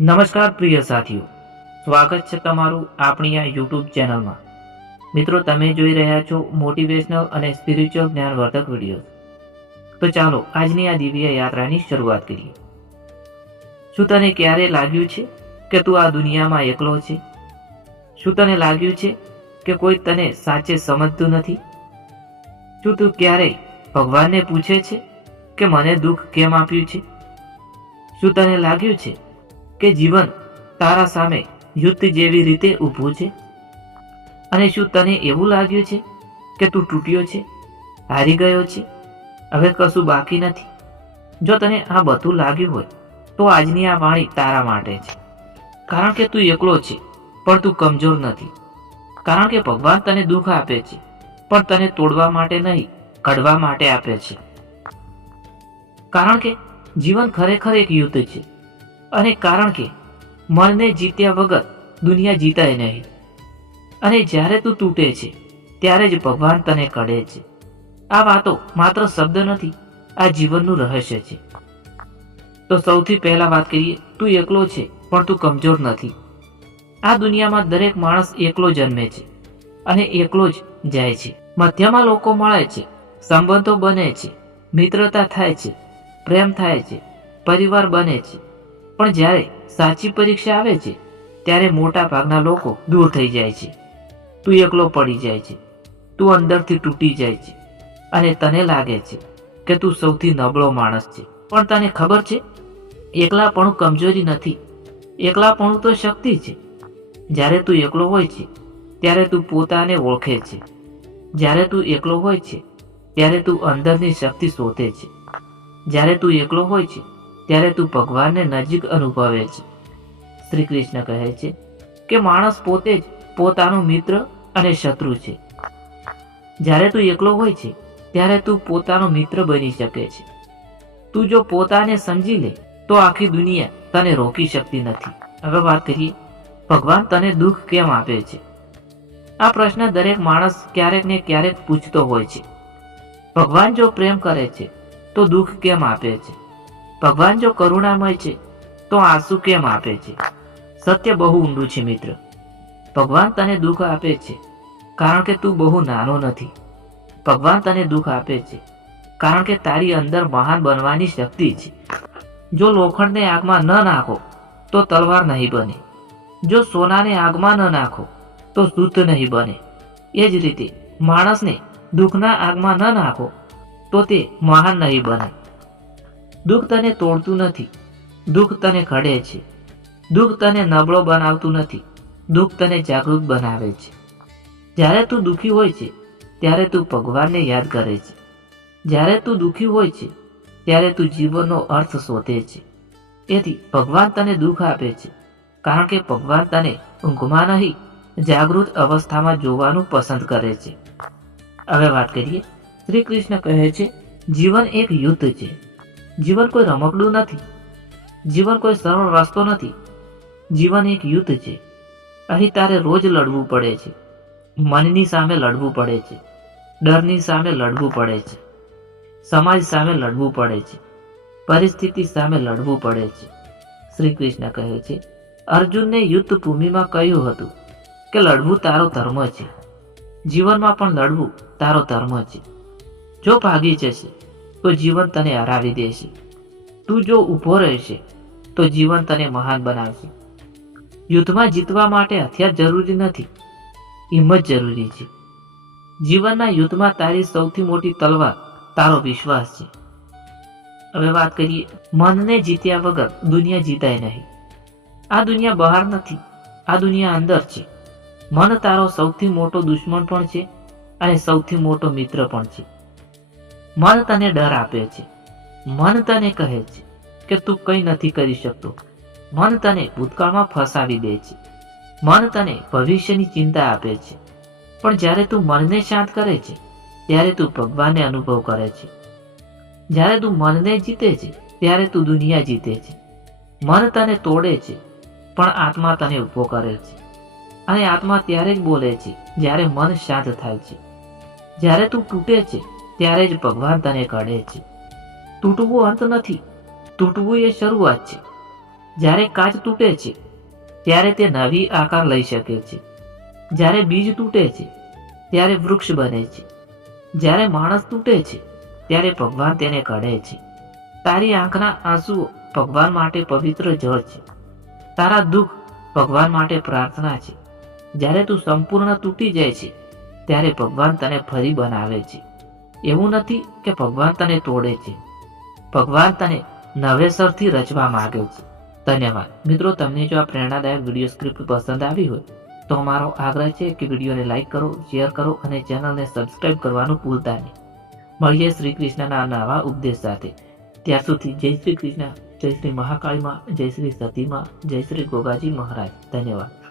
નમસ્કાર પ્રિય સાથીઓ. સ્વાગત છે તમારું આપણી આ યુટ્યુબ ચેનલમાં. મિત્રો, તમે જોઈ રહ્યા છો મોટિવેશનલ અને સ્પિરિચ્યુઅલ જ્ઞાનવર્ધક વીડિયો તો ચાલો, આજની આ દિવ્ય યાત્રાની શરૂઆત કરીએ. શું તને ક્યારે લાગ્યું છે કે તું આ દુનિયામાં એકલો છે? શું તને લાગ્યું છે કે કોઈ તને સાચે સમજતું નથી? શું તું ક્યારેય ભગવાનને પૂછે છે કે મને દુઃખ કેમ આપ્યું છે? શું તને લાગ્યું છે કે જીવન તારા સામે યુદ્ધ જેવી રીતે ઊભું છે? અને શું તને એવું લાગ્યું છે કે તું તૂટ્યો છે, હારી ગયો છે? હવે કશું બાકી નથી. જો તને આ બધું લાગ્યું હોય, તો આજની આ વાણી તારા માટે છે. કારણ કે તું એકલો છે, પણ તું કમજોર નથી. કારણ કે ભગવાન તને દુઃખ આપે છે, પણ તને તોડવા માટે નહીં, ઘડવા માટે આપે છે. કારણ કે જીવન ખરેખર એક યુદ્ધ છે. અને કારણ કે મનને જીત્યા વગર દુનિયા જીતાય નહીં. અને જ્યારે તું તૂટે છે, ત્યારે જ ભગવાન તને કડે છે. આ વાતો માત્ર શબ્દ નથી, આ જીવનનું રહસ્ય છે. તો સૌથી પહેલા વાત કરીએ, તું એકલો છે, પણ તું કમજોર નથી. આ દુનિયામાં દરેક માણસ એકલો જન્મે છે અને એકલો જ જાય છે. મધ્યમાં લોકો મળે છે, સંબંધો બને છે, મિત્રતા થાય છે, પ્રેમ થાય છે, પરિવાર બને છે. પણ જ્યારે સાચી પરીક્ષા આવે છે, ત્યારે મોટા ભાગના લોકો દૂર થઈ જાય છે. તું એકલો પડી જાય છે. તું અંદરથી તૂટી જાય છે. અને તને લાગે છે કે તું સૌથી નબળો માણસ છે. પણ તને ખબર છે? એકલાપણું કમજોરી નથી. એકલાપણું તો શક્તિ છે. જ્યારે તું એકલો હોય છે, ત્યારે તું પોતાને ઓળખે છે. જ્યારે તું એકલો હોય છે, ત્યારે તું અંદરની શક્તિ શોધે છે. જ્યારે તું એકલો હોય છે ત્યારે તું ભગવાનને નજીક અનુભવે છે. શ્રી કૃષ્ણ કહે છે કે માણસ પોતે જ પોતાનો મિત્ર અને શત્રુ છે. જ્યારે તું એકલો હોય છે, ત્યારે તું પોતાનો મિત્ર બની શકે છે. તું જો પોતાને સમજી લે, તો આખી દુનિયા તને રોકી શકતી નથી. હવે વાત કરીએ, ભગવાન તને દુઃખ કેમ આપે છે? આ પ્રશ્ન દરેક માણસ ક્યારેક ને ક્યારેક પૂછતો હોય છે. ભગવાન જો પ્રેમ કરે છે, તો દુઃખ કેમ આપે છે? ભગવાન જો કરુણામય છે, તો આંસુ કેમ આપે છે? સત્ય બહુ ઊંડું છે, મિત્ર. ભગવાન તને દુઃખ આપે છે, કારણ કે તું બહુ નાનો નથી. ભગવાન તને દુઃખ આપે છે, કારણ કે તારી અંદર મહાન બનવાની શક્તિ છે. જો લોખંડને આગમાં ન નાખો, તો તલવાર નહીં બને. જો સોનાને આગમાં ન નાખો, તો શુદ્ધ નહીં બને. એ જ રીતે માણસને દુઃખના આગમાં ન નાખો, તો તે મહાન નહીં બને. દુઃખ તને તોડતું નથી. દુઃખ તને ઘડે છે. દુઃખ તને નબળો બનાવતું નથી. દુઃખ તને જાગૃત બનાવે છે. જ્યારે તું દુઃખી હોય છે, ત્યારે તું ભગવાનને યાદ કરે છે. જ્યારે તું દુઃખી હોય છે, ત્યારે તું જીવનનો અર્થ શોધે છે. તેથી ભગવાન તને દુઃખ આપે છે, કારણ કે ભગવાન તને ઊંઘમાં નહીં, જાગૃત અવસ્થામાં જોવાનું પસંદ કરે છે. હવે વાત કરીએ, શ્રી કૃષ્ણ કહે છે, જીવન એક યુદ્ધ છે. જીવન કોઈ રમકડું નથી. જીવન કોઈ સરળ રસ્તો નથી. જીવન એક યુદ્ધ છે. અહીં તારે રોજ લડવું પડે છે. મનની સામે લડવું પડે છે. ડરની સામે લડવું પડે છે. સમાજ સામે લડવું પડે છે. પરિસ્થિતિ સામે લડવું પડે છે. શ્રી કૃષ્ણ કહે છે, અર્જુનને યુદ્ધ ભૂમિમાં કહ્યું હતું કે લડવું તારો ધર્મ છે. જીવનમાં પણ લડવું તારો ધર્મ છે. જો ભાગી જશે તો જીવન તને હરાવી દેશે. તું જો ઊભો રહેશે, તો જીવન તને મહાન બનાવશે. યુદ્ધમાં જીતવા માટે હથિયાર જરૂરી નથી, હિંમત જરૂરી છે. જીવનના યુદ્ધમાં તારી સૌથી મોટી તલવાર તારો વિશ્વાસ છે. હવે વાત કરીએ, મનને જીત્યા વગર દુનિયા જીતાય નહીં. આ દુનિયા બહાર નથી, આ દુનિયા અંદર છે. મન તારો સૌથી મોટો દુશ્મન પણ છે અને સૌથી મોટો મિત્ર પણ છે. મન તને ડર આપે છે. મન તને કહે છે કે તું કંઈ નથી કરી શકતો. મન તને ભૂતકાળમાં ફસાવી દે છે. મન તને ભવિષ્યની ચિંતા આપે છે. પણ જ્યારે તું મનને શાંત કરે છે, ત્યારે તું ભગવાનને અનુભવ કરે છે. જ્યારે તું મનને જીતે છે, ત્યારે તું દુનિયા જીતે છે. મન તને તોડે છે, પણ આત્મા તને ઊભો કરે છે. અને આત્મા ત્યારે જ બોલે છે, જ્યારે મન શાંત થાય છે. જ્યારે તું તૂટે છે ત્યારે જ ભગવાન તને કાઢે છે. તૂટવું અંત નથી. તૂટવું એ શરૂઆત છે. જ્યારે કાચ તૂટે છે, ત્યારે તે નવી આકાર લઈ શકે છે. જ્યારે બીજ તૂટે છે, ત્યારે વૃક્ષ બને છે. જ્યારે માણસ તૂટે છે, ત્યારે ભગવાન તેને કઢે છે. તારી આંખના આંસુઓ ભગવાન માટે પવિત્ર જળ છે. તારા દુઃખ ભગવાન માટે પ્રાર્થના છે. જ્યારે તું સંપૂર્ણ તૂટી જાય છે, ત્યારે ભગવાન તને ફરી બનાવે છે. એવું નથી કે ભગવાન તને તોડે છે. ભગવાન તને નવેસરથી રચવા માંગે છે. ધન્યવાદ. મિત્રો, તમને જો આ પ્રેરણાદાયક વીડિયો સ્ક્રિપ્ટ પસંદ આવી હોય, તો અમારો આગ્રહ છે કે વિડીયોને લાઈક કરો, શેર કરો અને ચેનલને સબસ્ક્રાઇબ કરવાનું ભૂલતા નહીં. મળીએ શ્રી કૃષ્ણના નવા ઉપદેશ સાથે. ત્યાં સુધી જય શ્રી કૃષ્ણ, જય શ્રી મહાકાળીમાં જય શ્રી સતીમાં જય શ્રી ગોગાજી મહારાજ. ધન્યવાદ.